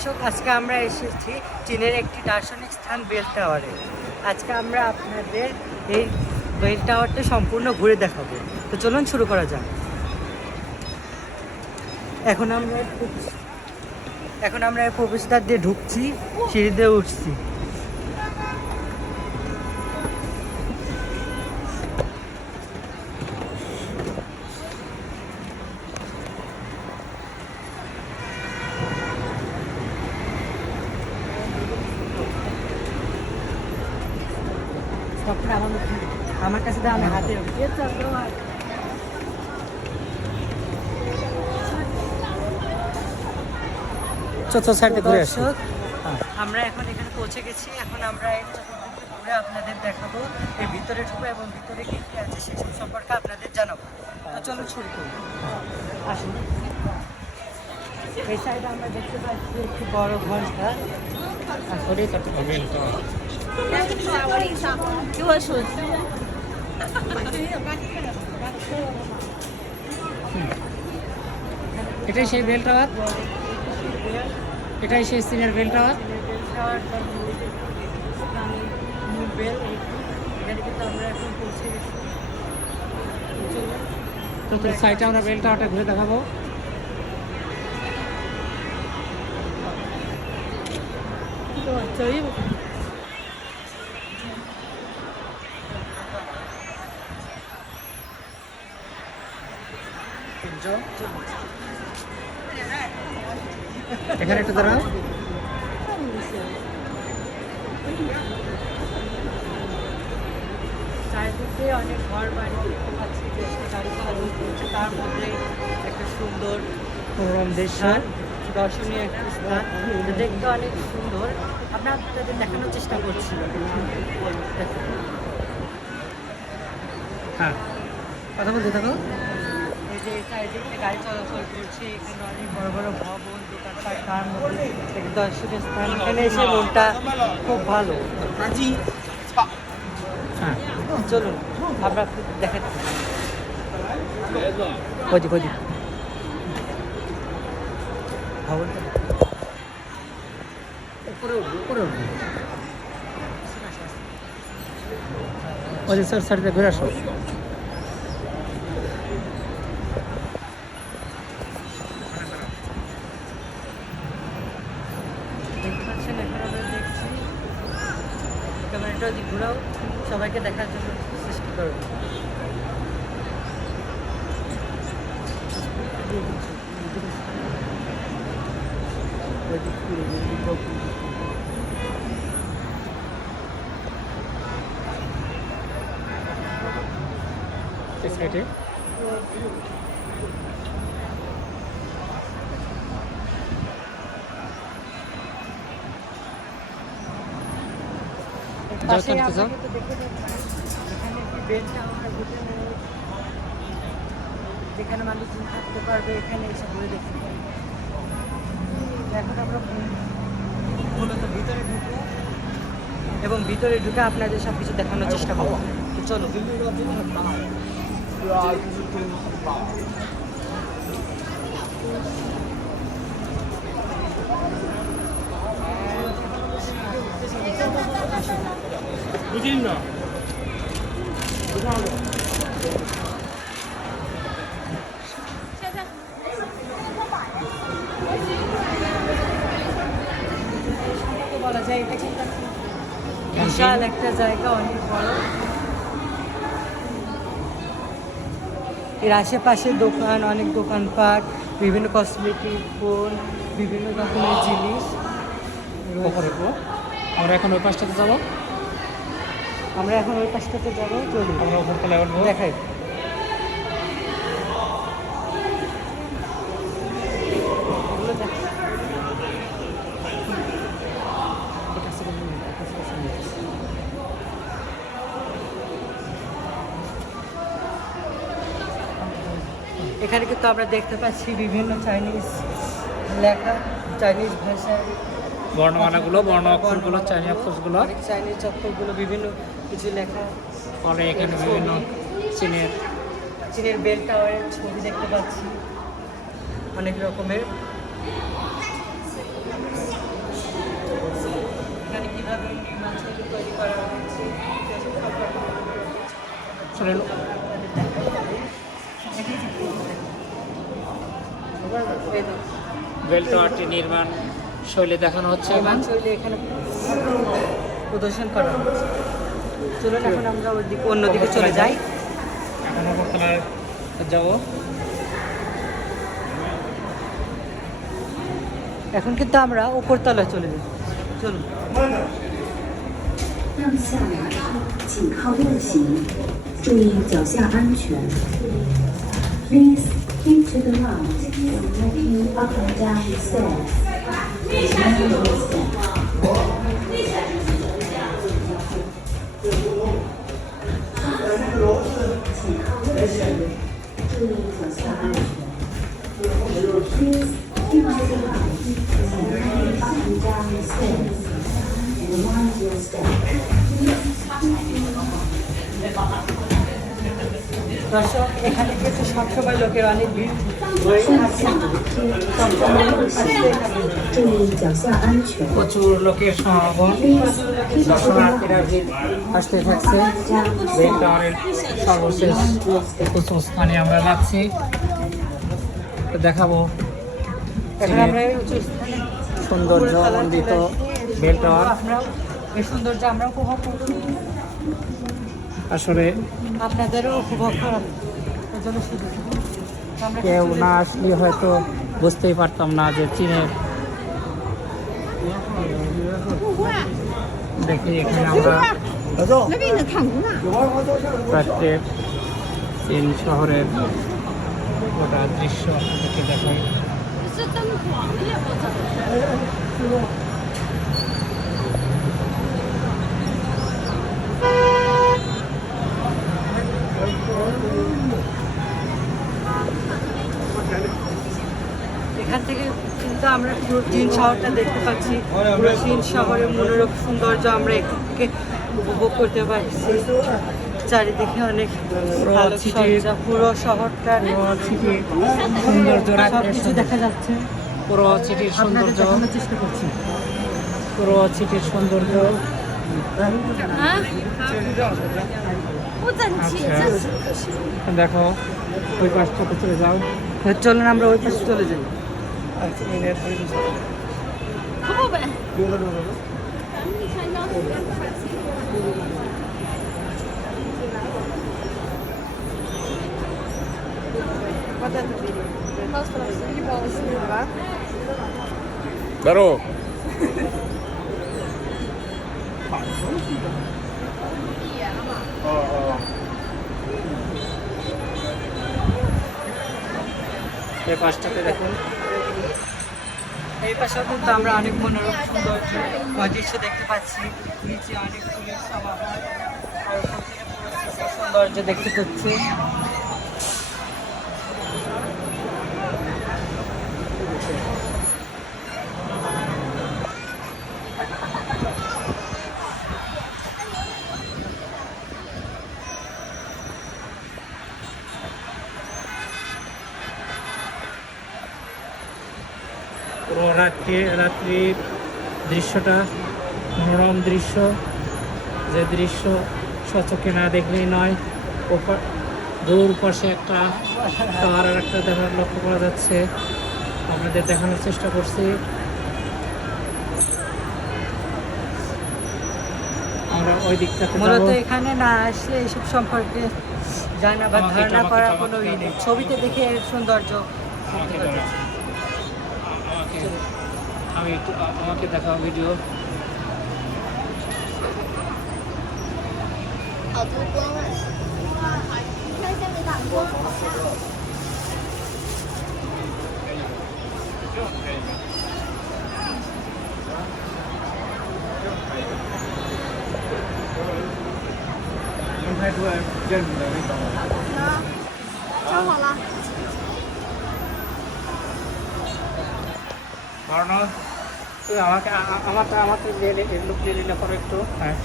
আজকে আমরা এসেছি চীনের একটি দার্শনিক স্থান বেল টাওয়ারে। আজকে আমরা আপনাদের এই বেল টাওয়ারটা সম্পূর্ণ ঘুরে দেখাবো। তো চলুন শুরু করা যাক। এখন আমরা প্রবেশদ্বার দিয়ে ঢুকছি, সিঁড়ি দিয়ে উঠছি। আমার কাছে আমি হাতে আমরা এখন এখানে পৌঁছে গেছি। এখন আমরা এই চতুর্দিকে ঘুরে আপনাদের দেখাবো, এর ভিতরে ঢুকবো এবং ভিতরে কি কি আছে সেসব সম্পর্কে আপনাদের জানাবো। তো চলো শুরু করি, আসুন। এই সাইডে আমরা দেখতে পাচ্ছি একটি বড় ঘন্টা। আসলে এটাই সেই বেল টাওয়ার, এটাই সেই চীনের বেল টাওয়ার। তো সাইডে আমরা বেল টাওয়ারটা ঘুরে দেখাবো। এখানে একটু দাঁড়াও। চারিদিকে অনেক ঘর বাড়ি দেখতে পাচ্ছি, গাড়ি চলাচল করছে, তার মধ্যে একটা সুন্দর স্থান, দর্শনীয় একটা স্থান, দেখতে অনেক সুন্দর। আমরা আপনাদের দেখানোর চেষ্টা করছি। হ্যাঁ, কথা বলতে থাকো। এই যে চারিদিকে গাড়ি চলাচল করছে, এখানে অনেক বড় বড় ভবন, দোকানপাট, তার মধ্যে একটা দর্শনীয় স্থান। এখানে এসে মনটা খুব ভালো। হ্যাঁ, চলুন আমরা আপনাদের দেখাচ্ছি। ভবনটা উপরে উঠবো, উপরে উঠবো। ওই যে স্যার সাইডে ঘুরে আসো। দেখতে পাচ্ছেন, এখন আমরা দেখছি ক্যামেরাটা যদি ঘুরাও সবাইকে দেখার জন্য চেষ্টা করবো। এই সাইডে পাশে আপনাকে তো দেখে যাচ্ছেন, এখানে একটি বেল টাওয়ার, যেখানে মানুষজন থাকতে পারবে, এখানে এসে ঘুরে দেখতে পারবে। এখন আমরা মূলত ভিতরে ঢুকবো এবং ভিতরে ঢুকে আপনাদের সব কিছু দেখানোর চেষ্টা করবো। তো চলো। বুঝিন না বলা যায় এটা কিন্তু বিশাল একটা জায়গা, অনেক বড়। এর আশেপাশে দোকান, অনেক দোকানপাট, বিভিন্ন কসমেটিক, ফোন, বিভিন্ন রকমের জিনিস। আমরা এখন ওই পাশটাতে যাবো। আমরা এখন ওই পাশটাতে যাবো, চলুন আমরা উপরতলায় উঠবো, দেখাই। এখানে কিন্তু আমরা দেখতে পাচ্ছি বিভিন্ন চাইনিজ লেখা, চাইনিজ ভাষায় বর্ণমালাগুলো, বর্ণ অক্ষরগুলো, চাইনিজ অক্ষরগুলো, চাইনিজ অক্ষরগুলো, বিভিন্ন কিছু লেখা। পরে এখানে বিভিন্ন চীনের বেল টাওয়ারের ছবি দেখতে পাচ্ছি, অনেক রকমের। চলে এলো। বেল টাওয়ারটি নির্মাণ শৈলী দেখানো হচ্ছে এবং শৈলী এখানে প্রদর্শন করা হচ্ছে। চলুন এখন আমরা অন্যদিকে চলে যাই। এখন উপরতলায় যাবো। এখন কিন্তু আমরা উপরতলায় চলে যাই। চলুন। 让下来，请靠右行，注意脚下安全。Please keep to the right when walking up and down the stairs. Remember your step. 请靠右行，注意脚下安全。Please keep to the right when walking up and down the stairs. Mind your step. দর্শক, এখানে কিন্তু সবসময় লোকের অনেক ভিড় হয়ে 顺 থাকে। 下放松右行，注意脚下安全。 প্রচুর লোকের সমাগম, দর্শনার্থীরা ভিড় আসতে থাকছে। বেল টাওয়ারের সর্বশেষ উঁচু স্থানে আমরা যাচ্ছি, তো দেখাবো এখন আমরা এই উঁচু স্থানে সৌন্দর্য মণ্ডিত বেল টাওয়ার। আমরাও এই সৌন্দর্য আমরা উপভোগ করছি, আসলে আপনাদেরও উপভোগ করার জন্য শুধু আমরা কেউ না আসলে হয়তো বুঝতেই পারতাম না যে চীনের। দেখি এখানে আমরা প্রায় চীন শহরের গোটা দৃশ্য আপনাদেরকে দেখাই। এখান থেকে কিন্তু আমরা পুরো চীন শহরটা দেখতে পাচ্ছি। পুরো চীন শহরের মনোরম সৌন্দর্য আমরা এখান থেকে উপভোগ করতে পারছি। চারিদিকে অনেক আলোকসজ্জা, পুরো শহরটার সৌন্দর্য সব কিছু দেখা যাচ্ছে। পুরো সিটির আপনাদের সৌন্দর্য, দেখানোর চেষ্টা করছি। পুরো সিটির সৌন্দর্য। আচ্ছা, দেখো ওই পাশটাতে চলে যাও। চলুন আমরা ওই পাশে চলে যাই। Здорово. এই পাশটাতে দেখুন, এই পাশেও কিন্তু আমরা অনেক মনোরম সৌন্দর্য দৃশ্য দেখতে পাচ্ছি। নিচে অনেক ফুলের সমাহার, আর উপর থেকে পুরো দৃশ্যের সৌন্দর্য দেখতে পাচ্ছি। পুরো রাত্রির দৃশ্যটা মনোরম দৃশ্য, যে দৃশ্য সচক্ষে না দেখলেই নয়। দূর পাশে একটা টাওয়ার আর একটা দেখার লক্ষ্য করা যাচ্ছে, আপনাদের দেখানোর চেষ্টা করছি। আমরা ওই দিকটাতে মূলত যাবো। এখানে না আসলে এইসব সম্পর্কে জানা বা ধারণা করার কোনো ই নেই। ছবিতে দেখে এর সৌন্দর্য দেখতে পাচ্ছি। আমি একটু আমাকে দেখাও ভিডিও। 好多光啊！你看下面打光，好看。 装好了。 কারণ তুই আমাকে আমাকে আমাকে লুক দিয়ে দিলে পরে একটু। হ্যাঁ